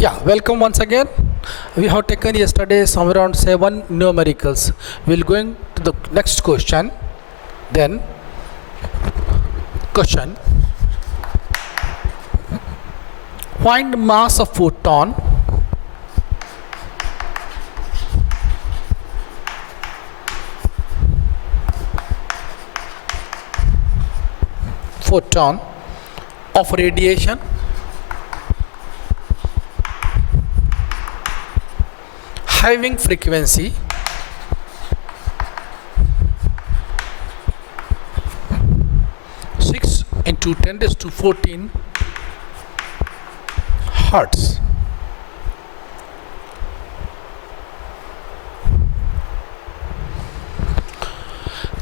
Yeah, welcome once again. We have taken yesterday somewhere around 7 numericals. We'll going to the next question. Then question, find mass of photon of radiation having frequency 6 into 10 raised to 14 hertz.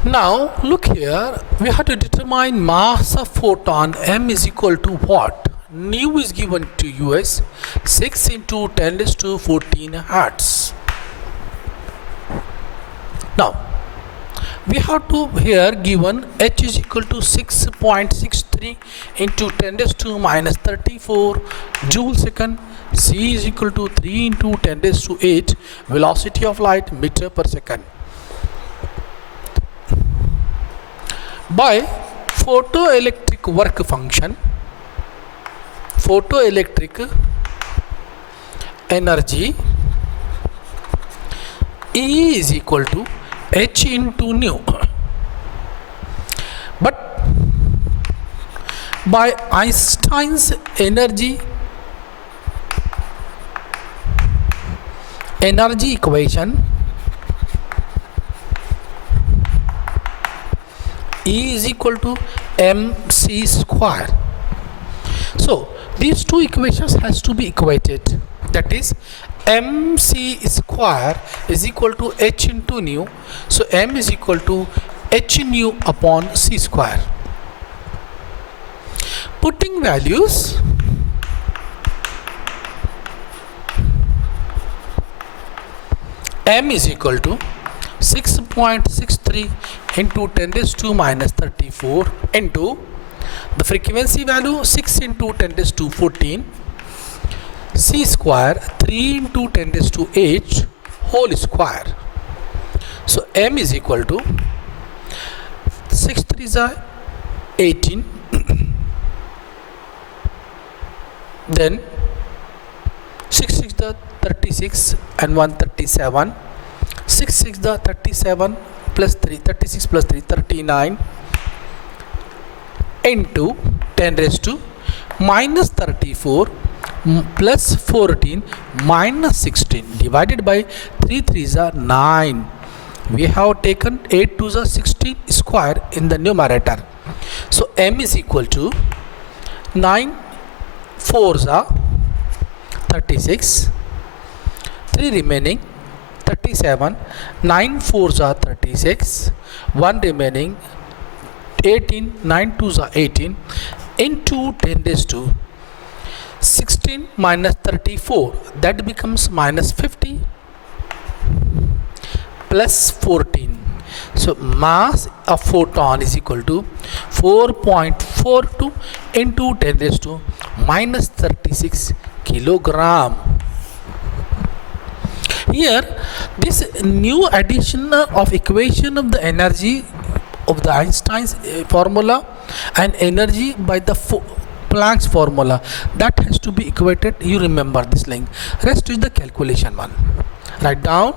Now look here, we have to determine mass of photon. M is equal to what? Nu is given to you as 6 into 10 raised to 14 hertz. Now we have to here given H is equal to 6.63 into 10 raised to minus 34 joule second. C is equal to 3 into 10 raised to 8 velocity of light meter per second. By photoelectric work function, photoelectric energy E is equal to H into nu. But by Einstein's energy equation, E is equal to mc square. So these two equations has to be equated. That is mc square is equal to h into nu. So m is equal to h nu upon c square. Putting values, m is equal to 6.63 into 10 raised to minus 34 into the frequency value 6 into 10 raised to 14 c square 3 into 10 raised to 8 whole square. So m is equal to 6 3s are 18 then 6 6 the 36 and 137 6 6 the 37 plus 3 36 plus 3 39 into 10 raised to minus 34 plus 14 minus 16 divided by 3 3s are 9. We have taken 8 2s are 16 square in the numerator. So m is equal to 9 4s are 36, 3 remaining 37, 9 4s are 36, 1 remaining 18, 9 2s are 18 into 10 raised to 16 minus 34, that becomes minus 50 plus 14. So mass of photon is equal to 4.42 into 10 raised to minus 36 kilogram. Here this new addition of equation of the energy of the Einstein's formula and energy by the Planck's formula, that has to be equated. You remember this link. Rest is the calculation one. Write down.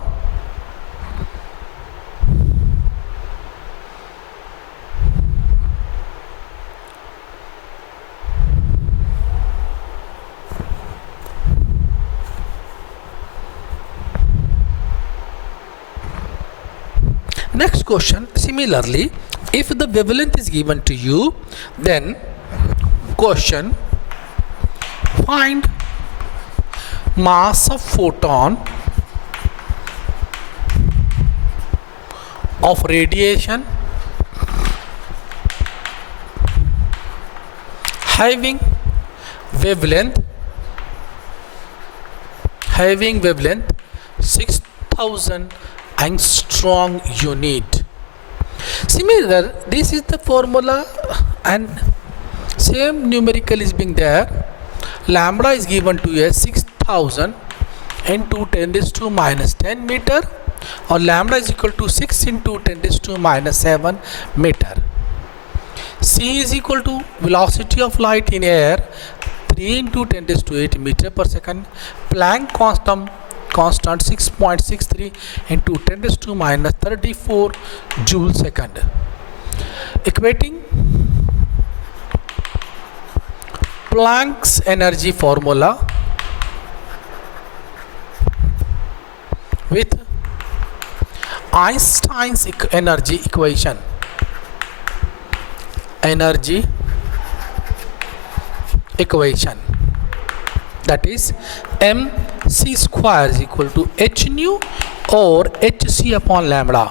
Next question, similarly, if the wavelength is given to you, then question, find mass of photon of radiation having wavelength 6000 angstrom unit. Similar, this is the formula and same numerical is being there. Lambda is given to us 6000 3000 into 10 raised to minus 10 meter, or lambda is equal to 6 into 10 raised to minus 7 meter. C is equal to velocity of light in air 3 into 10 raised to 8 meter per second. Planck constant 6.63 into 10 raised to minus 34 joule second. Equating Planck's energy formula with Einstein's energy equation. That is mc square is equal to h nu or hc upon lambda.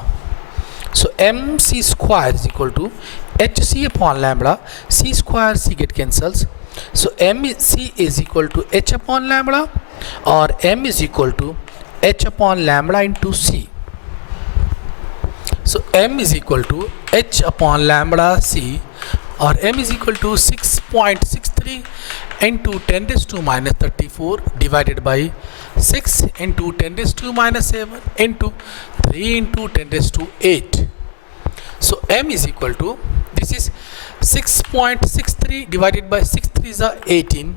So mc square is equal to hc upon lambda. C square c get cancels. So mc is equal to h upon lambda, or m is equal to h upon lambda into c. So m is equal to h upon lambda c, or m is equal to 6.63 into 10 raised to minus 34 divided by 6 into 10 raised to minus 7 into 3 into 10 raised to 8. So m is equal to, this is 6.63 divided by 6 3s are 18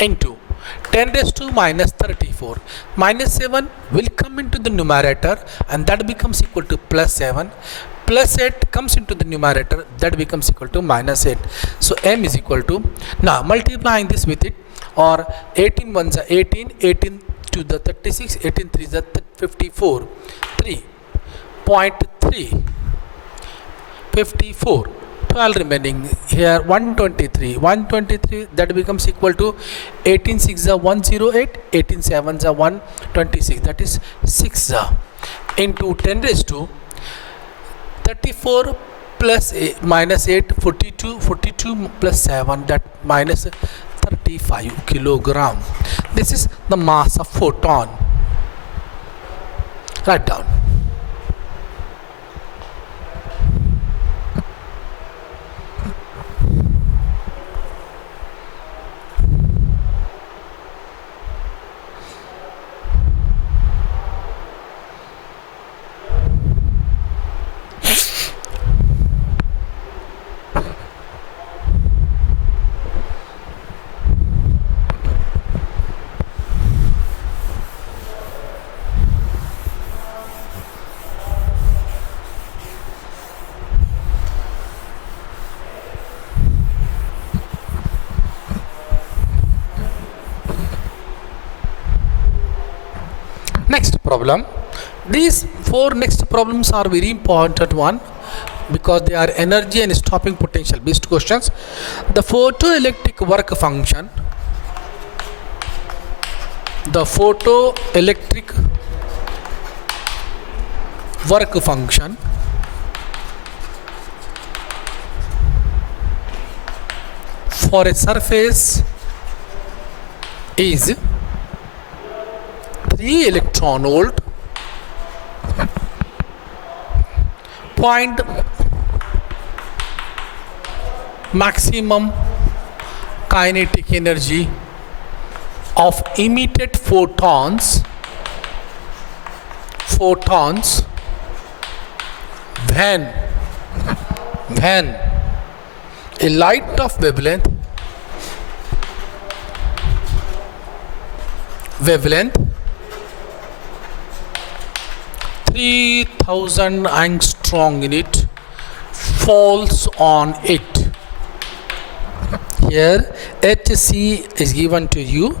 into 10 raised to minus 34. Minus 7 will come into the numerator, and that becomes equal to plus 7. Plus 8 comes into the numerator, that becomes equal to minus 8. So m is equal to, now multiplying this with it, or 18 ones are 18, 18 to the 36, 18 3s are 54, 3.3, 54. 12 remaining here, 123, that becomes equal to 18 6 are 108, 18 7 are 126, that is 6 into 10 raised to 34 plus minus 8, 42 plus 7, that minus 35 kilogram. This is the mass of photon. Write down. Next problem. These 4 next problems are very important one, because they are energy and stopping potential based questions. The photoelectric work function, for a surface is 3 electron volt, point maximum kinetic energy of emitted photons when a light of wavelength 3000 angstrom unit falls on it. Here HC is given to you,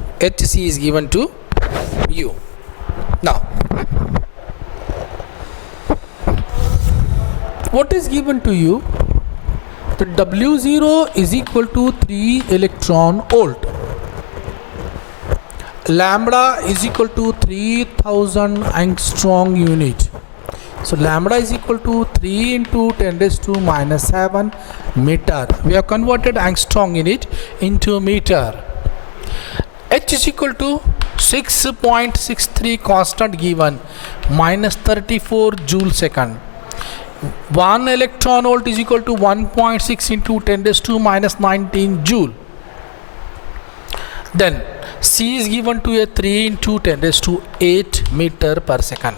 Now what is given to you? The W0 is equal to 3 electron volt. Lambda is equal to 3000 angstrom unit. So lambda is equal to 3 into 10 raised to minus 7 meter. We have converted angstrom unit into meter. H is equal to 6.63 constant given, minus 34 joule second. 1 electron volt is equal to 1.6 into 10 raised to minus 19 joule. Then C is given to a 3 into 10 raised to 8 meter per second.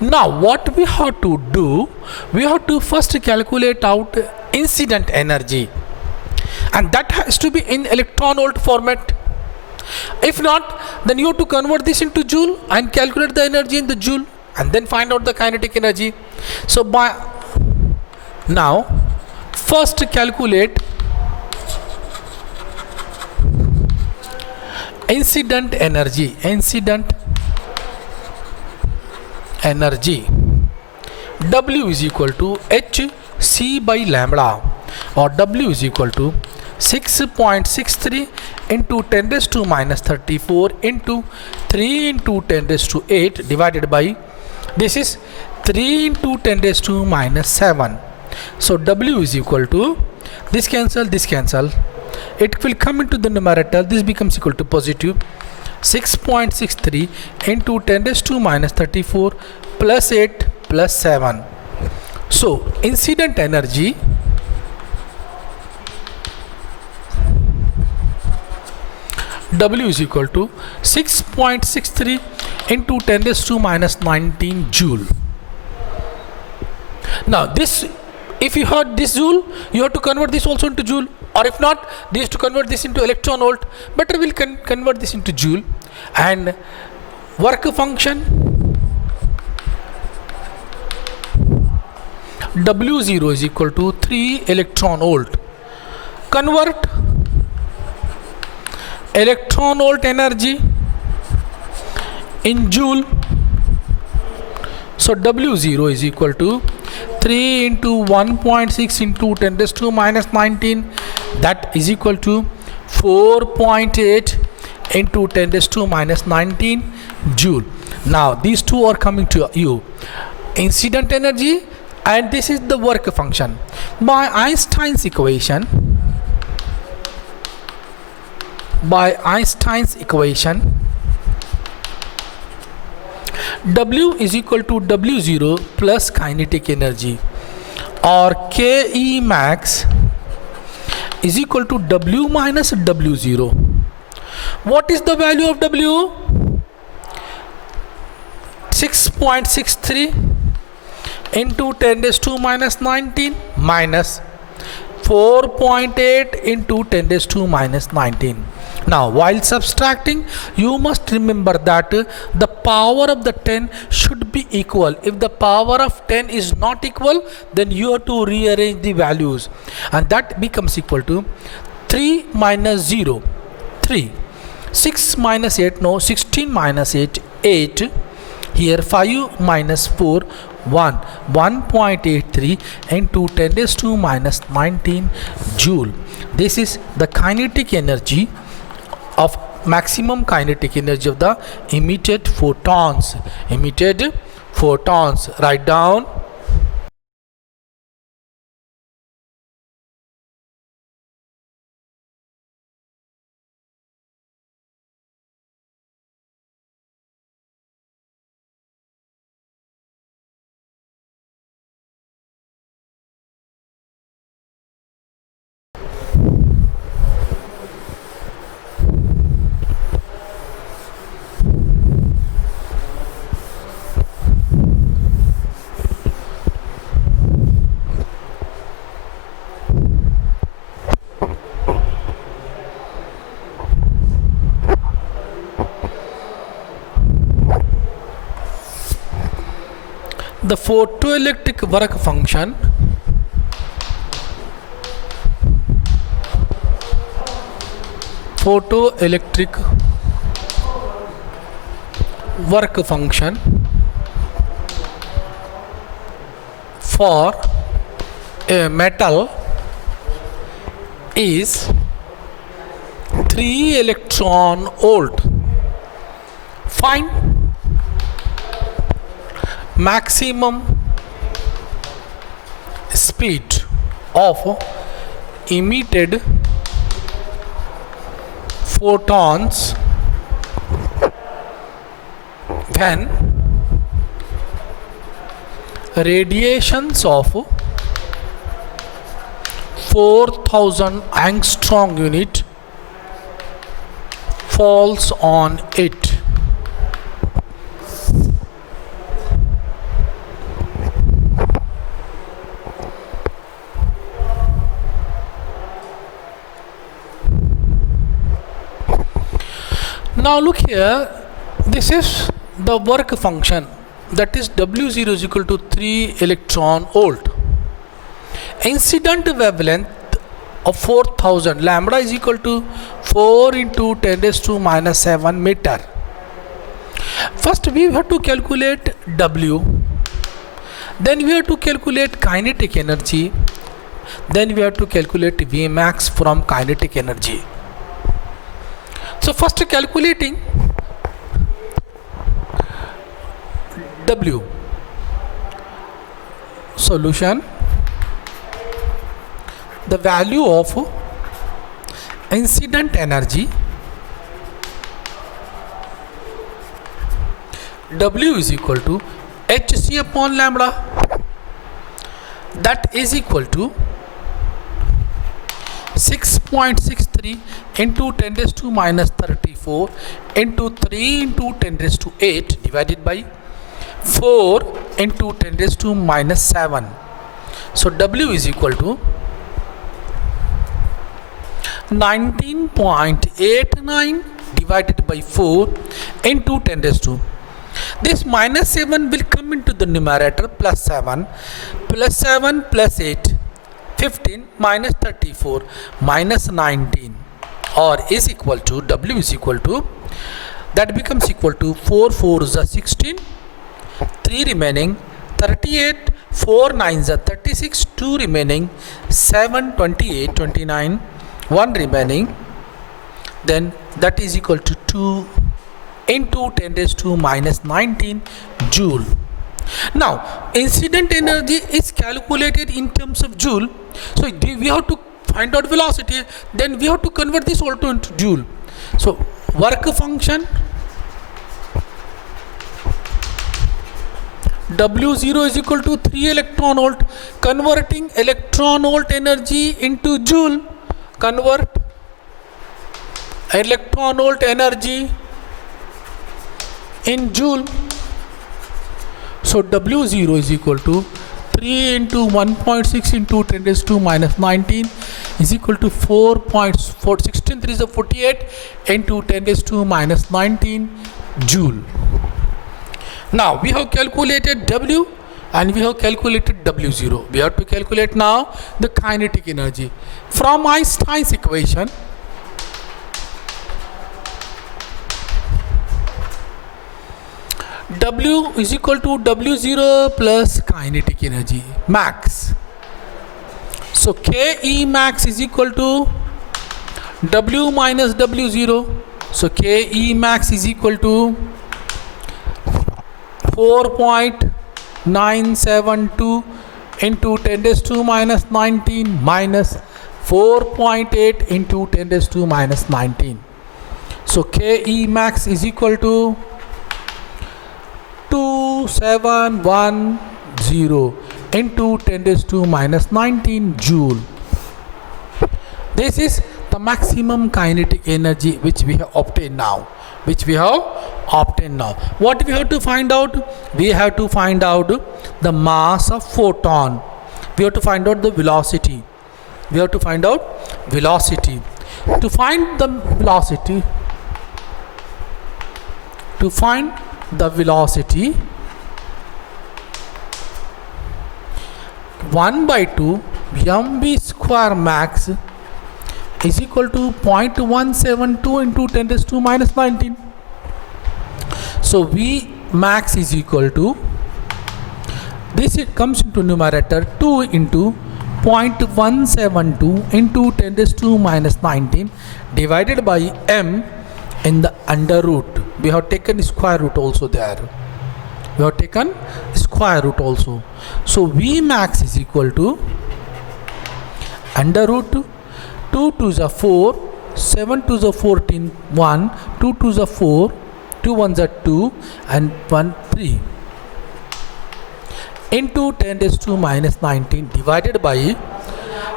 Now what we have to do, we have to first calculate out incident energy, and that has to be in electron volt format. If not, then you have to convert this into joule and calculate the energy in the joule and then find out the kinetic energy. So by now first calculate incident energy. W is equal to h c by lambda, or W is equal to 6.63 into 10 raised to minus 34 into 3 into 10 raised to 8 divided by, this is 3 into 10 raised to minus 7. So W is equal to, this cancel, it will come into the numerator, this becomes equal to positive 6.63 into 10 raised to minus 34 plus 8 plus 7. So incident energy W is equal to 6.63 into 10 raised to minus 19 joule. Now this, if you had this joule, you have to convert this also into joule, or if not, this to convert this into electron volt. Better we'll convert this into joule. And work function W0 is equal to 3 electron volt. Convert electron volt energy in joule. So W0 is equal to 3 into 1.6 into 10 raised to minus 19, that is equal to 4.8 into 10 raised to minus 19 joule. Now these two are coming to you, incident energy, and this is the work function. By Einstein's equation, W is equal to W0 plus kinetic energy, or Ke max is equal to W minus W0. What is the value of W? 6.63 into 10 raised to minus 19 minus 4.8 into 10 raised to minus 19. Now while subtracting, you must remember that the power of the 10 should be equal. If the power of 10 is not equal, then you have to rearrange the values, and that becomes equal to 3 minus 0, 3, 6 minus 8, no, 16 minus 8, 8, here 5 minus 4, 1.83 into 10 raised to minus 19 joule. This is the kinetic energy of maximum kinetic energy of the emitted photons. Write down. The photoelectric work function for a metal is 3 electron volt. Find maximum speed of emitted photons when radiations of 4000 angstrom unit falls on it. Now look here, this is the work function, that is W0 is equal to 3 electron volt. Incident wavelength of 4000, lambda is equal to 4 into 10 raised to minus 7 meter. First we have to calculate W, then we have to calculate kinetic energy, then we have to calculate Vmax from kinetic energy. So first calculating W, solution, the value of incident energy, W is equal to hc upon lambda, that is equal to 6.63 into 10 raised to minus 34 into 3 into 10 raised to 8 divided by 4 into 10 raised to minus 7. So W is equal to 19.89 divided by 4 into 10 raised to. This minus 7 will come into the numerator, plus 7 plus 8, 15 minus 34 minus 19, or is equal to, W is equal to, that becomes equal to 4 4s are 16, 3 remaining 38, 4 9s are 36, 2 remaining 7 28 29, 1 remaining, then that is equal to 2 into 10 raised to minus 19 joule. Now incident energy is calculated in terms of joule, so we have to find out velocity, then we have to convert this also into joule. So work function W0 is equal to 3 electron volt, converting electron volt energy into joule, convert electron volt energy in joule. So W0 is equal to 3 into 1.6 into 10 raised to minus 19 is equal to 4.416 3 is 48 into 10 raised to minus 19 joule. Now we have calculated W and we have calculated W0. We have to calculate now the kinetic energy. From Einstein's equation, W is equal to W0 plus kinetic energy max. So Ke max is equal to W minus W0. So Ke max is equal to 4.972 into 10 raised to minus 19 minus 4.8 into 10 raised to minus 19. So Ke max is equal to 2710 into 10 raised to minus 19 joule. This is the maximum kinetic energy which we have obtained now. What we have to find out? We have to find out the mass of photon. We have to find out the velocity. To find the velocity, 1 by 2 mv square max is equal to 0.172 into 10 raised to minus 19. So V max is equal to, this it comes into numerator 2 into 0.172 into 10 raised to minus 19 divided by m in the under root. We have taken square root also there. So V max is equal to under root 2 2s are 4, 7 2s are 14, 1, 2 2s are 4, 2 1s are 2 and 1 3 into 10 raised to minus 19 divided by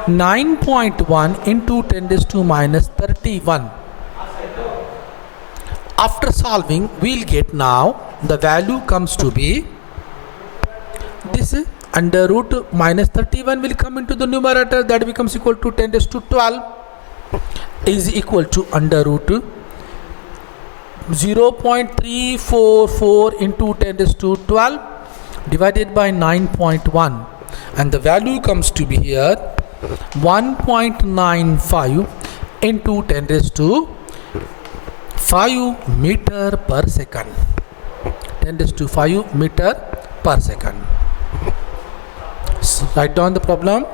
9.1 into 10 raised to minus 31. After solving, we'll get now the value comes to be this under root minus 31 will come into the numerator, that becomes equal to 10 raised to 12 is equal to under root 0.344 into 10 raised to 12 divided by 9.1, and the value comes to be here 1.95 into 10 raised to 5 meter per second. 10 raised to 5 meter per second. So write down the problem.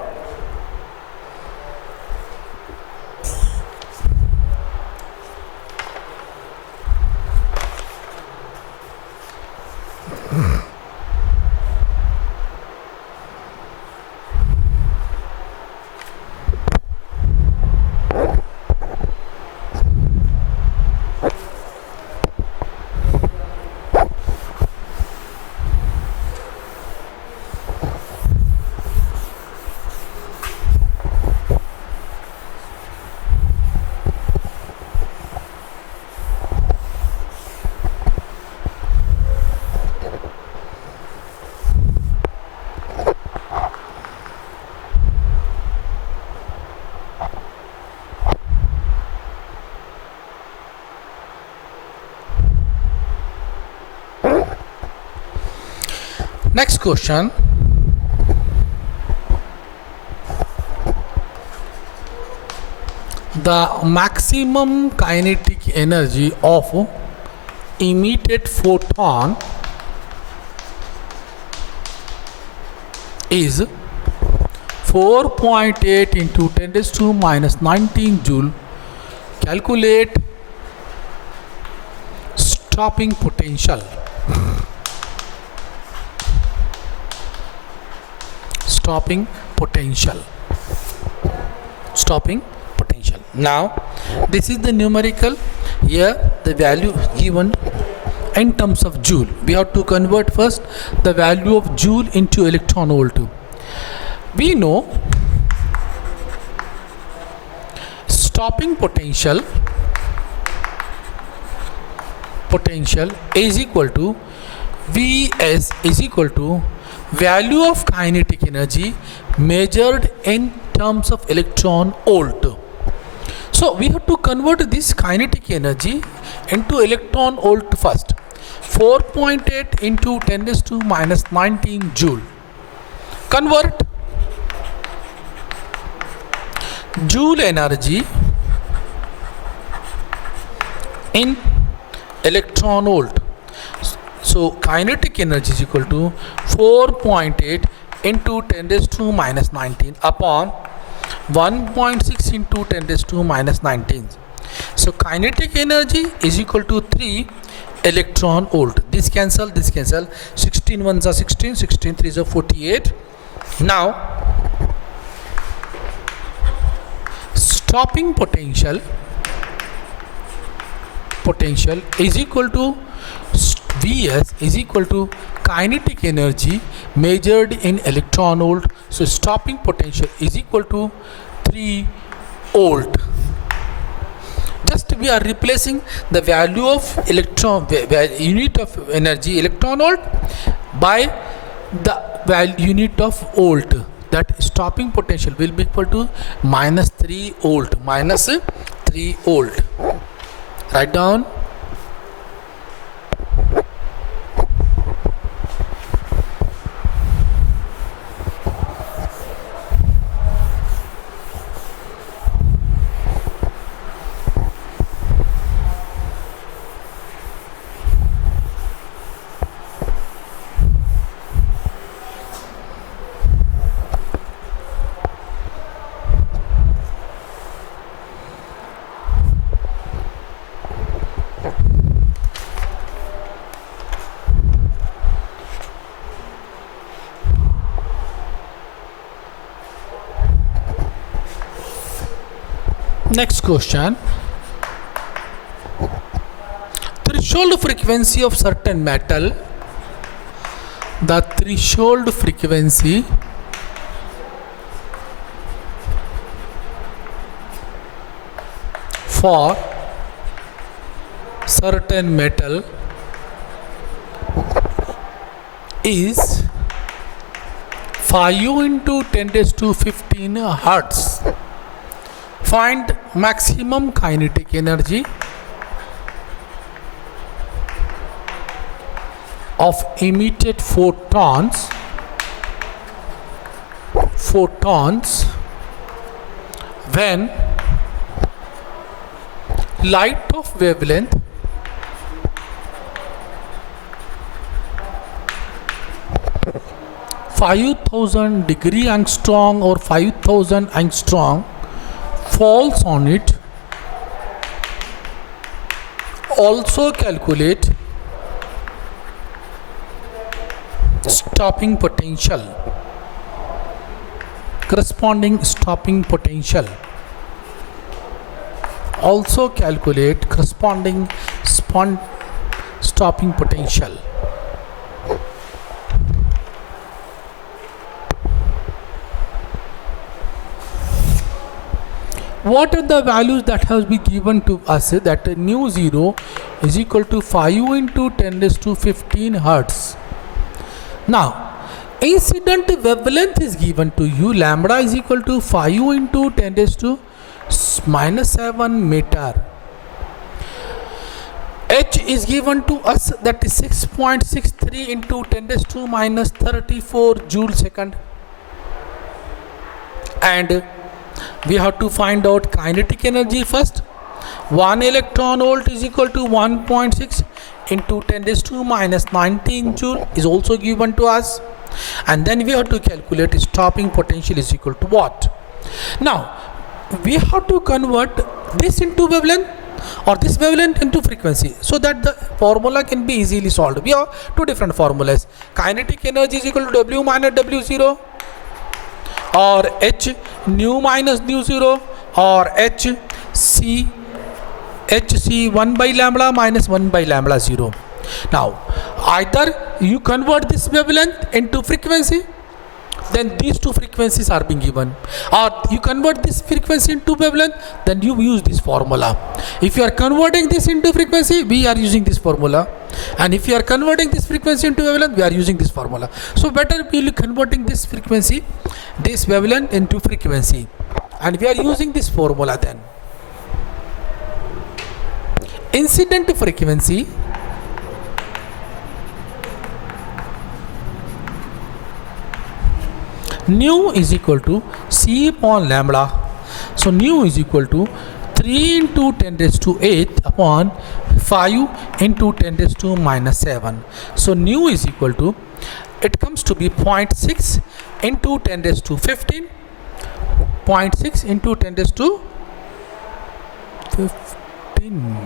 Next question. The maximum kinetic energy of emitted photon is 4.8 into 10 raised to minus 19 joule. Calculate stopping potential. Stopping potential. Now this is the numerical. Here the value given in terms of joule. We have to convert first the value of joule into electron volt. We know stopping potential is equal to Vs is equal to value of kinetic energy measured in terms of electron volt. So we have to convert this kinetic energy into electron volt first. 4.8 into 10 raised to minus 19 joule. Convert joule energy in electron volt. So kinetic energy is equal to 4.8 into 10 raised to minus 19 upon 1.6 into 10 raised to minus 19. So kinetic energy is equal to 3 electron volt. This cancel, 16 ones are 16, 16 threes are 48. Now stopping potential is equal to Vs is equal to kinetic energy measured in electron volt. So stopping potential is equal to 3 volt. Just we are replacing the value of electron unit of energy electron volt by the unit of volt. That stopping potential will be equal to minus 3 volt. Write down. Next question. Threshold frequency of certain metal. The threshold frequency for certain metal is 5 into 10 raised to 15 hertz. Find maximum kinetic energy of emitted photons when light of wavelength 5000 degree angstrom or 5000 angstrom falls on it. Also calculate stopping potential, corresponding stopping potential. Also calculate corresponding stopping potential. What are the values that has been given to us? That nu 0 is equal to 5 into 10 raised to 15 hertz. Now, incident wavelength is given to you. Lambda is equal to 5 into 10 raised to minus 7 meter. H is given to us, that is 6.63 into 10 raised to minus 34 joule second. And we have to find out kinetic energy first. 1 electron volt is equal to 1.6 into 10 raised to minus 19 joule is also given to us. And then we have to calculate stopping potential is equal to what? Now, we have to convert this into wavelength or this wavelength into frequency so that the formula can be easily solved. We have two different formulas. Kinetic energy is equal to W minus W0, or H nu minus nu 0, or HC 1 by lambda minus 1 by lambda 0. Now, either you convert this wavelength into frequency, then these two frequencies are being given, or you convert this frequency into wavelength, then you use this formula. If you are converting this into frequency, we are using this formula, and if you are converting this frequency into wavelength, we are using this formula. So better we are converting this frequency, this wavelength into frequency, and we are using this formula. Then incident frequency nu is equal to C upon lambda. So nu is equal to 3 into 10 raised to 8 upon 5 into 10 raised to minus 7. So nu is equal to, it comes to be 0.6 into 10 raised to 15, 0.6 into 10 raised to 15.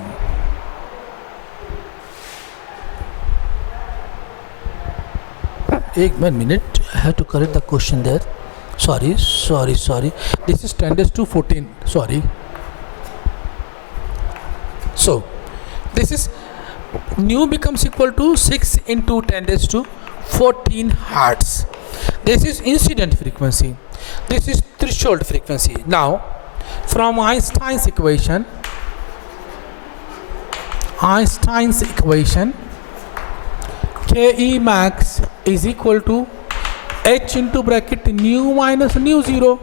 One minute, I have to correct the question there. Sorry. This is 10 raised to 14. Sorry. So, this is nu becomes equal to 6 into 10 raised to 14 hertz. This is incident frequency. This is threshold frequency. Now, from Einstein's equation, Ke max is equal to H into bracket nu minus nu 0.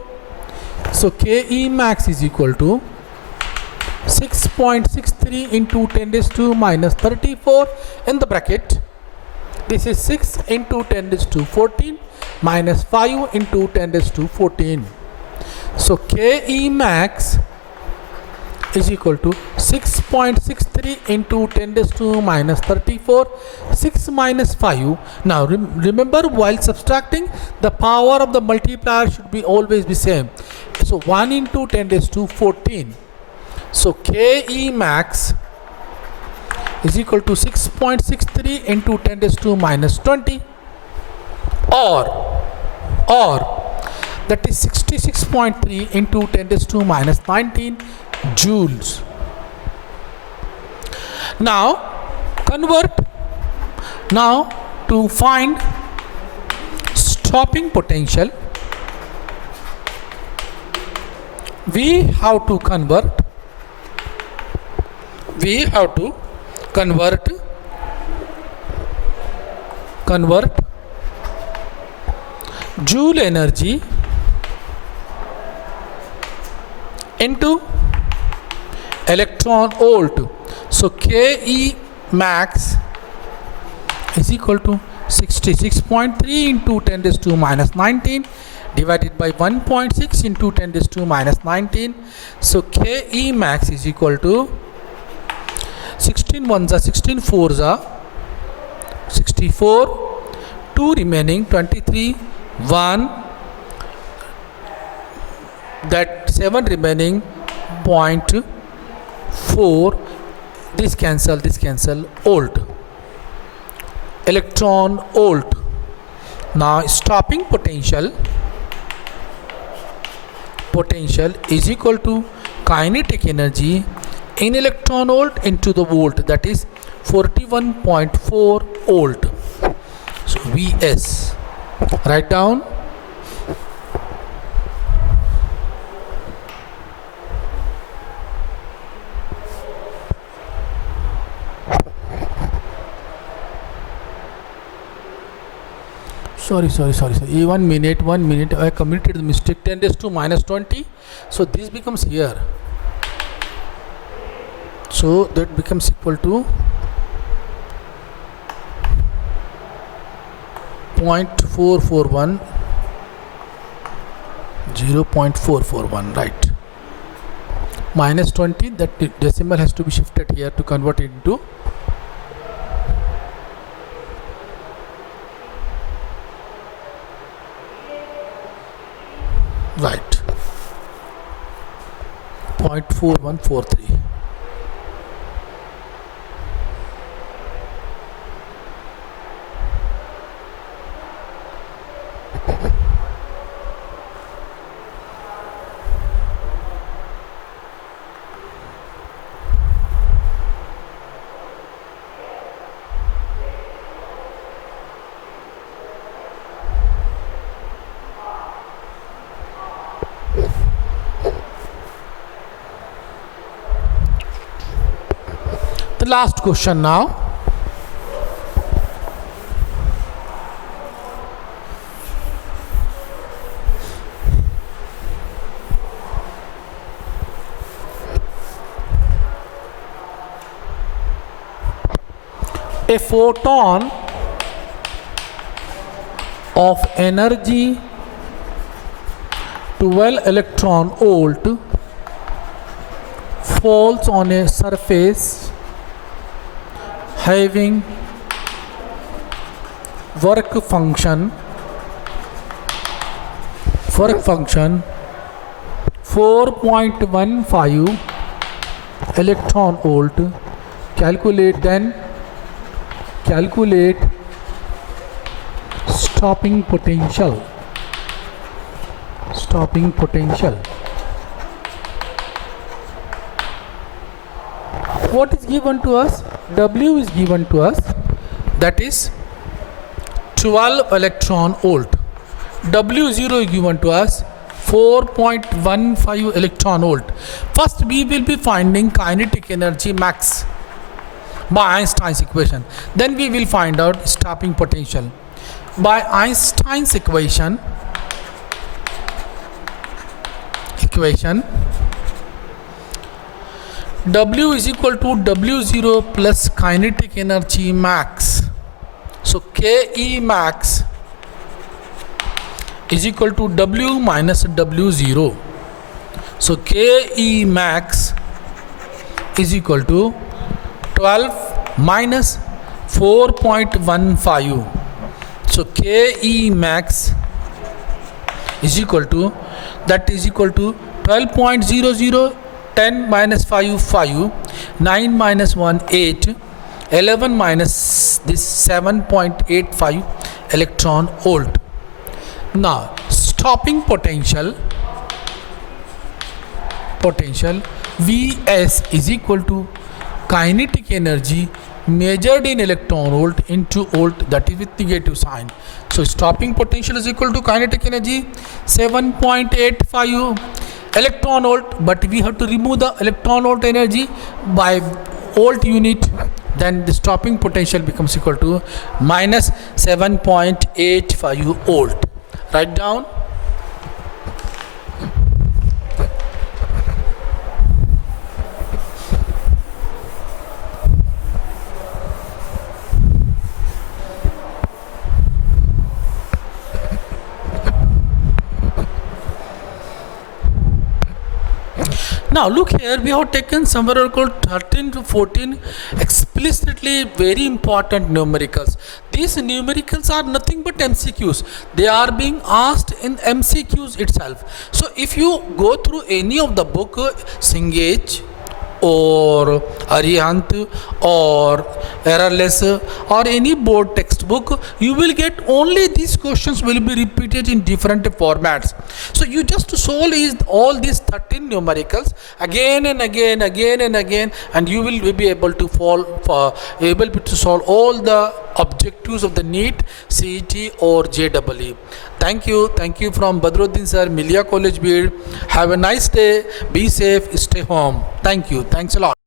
So Ke max is equal to 6.63 into 10 raised to minus 34 in the bracket. This is 6 into 10 raised to 14 minus 5 into 10 raised to 14. So Ke max is equal to 6.63 into 10 raised to minus 34, 6 minus 5. Now remember, while subtracting, the power of the multiplier should be always be same. So 1 into 10 raised to 14. So Ke max is equal to 6.63 into 10 raised to minus 20, or that is 66.3 into 10 raised to minus 19 joules. Now convert. Now to find stopping potential, we have to convert. We have to convert joule energy into electron volt. So Ke max is equal to 66.3 into 10 raised to minus 19 divided by 1.6 into 10 raised to minus 19. So Ke max is equal to 16 ones are 16 fours are 64, 2 remaining 23, 1, that 7 remaining 0.4, this cancel, volt, electron volt. Now stopping potential is equal to kinetic energy in electron volt into the volt, that is 41.4 volt. So Vs, write down. Sorry. 1 minute, I committed the mistake. 10 raised to minus 20. So this becomes here. So that becomes equal to 0.441, 0.441, right. Minus 20, that decimal has to be shifted here to convert it into right 0.4143. The last question now. A photon of energy 12 electron volt falls on a surface having work function 4.15 electron volt. Calculate stopping potential. What is given to us? W is given to us, that is 12 electron volt. W0 is given to us 4.15 electron volt. First we will be finding kinetic energy max by Einstein's equation. Then we will find out stopping potential. By Einstein's equation W is equal to W0 plus kinetic energy max. So Ke max is equal to W minus W0. So Ke max is equal to 12 minus 4.15. So Ke max is equal to 12.00, 10 minus 5, 5, 9 minus 1, 8, 11 minus this 7.85 electron volt. Now stopping potential Vs is equal to kinetic energy measured in electron volt into volt, that is with negative sign. So stopping potential is equal to kinetic energy 7.85 electron volt, but we have to remove the electron volt energy by volt unit then the stopping potential becomes equal to minus 7.85 volt. Write down. Now look here, we have taken somewhere called 13 to 14 explicitly very important numericals. These numericals are nothing but MCQs. They are being asked in MCQs itself. So if you go through any of the book, Singage or Arihant or Errorless or any board textbook, you will get only these questions will be repeated in different formats. So you just solve is all these 13 numericals again and again and you will be able to solve all the objectives of the NEET, CET or JEE. Thank you from Baderuddin sir, Millia College Bid. Have a nice day, be safe, stay home. Thanks a lot.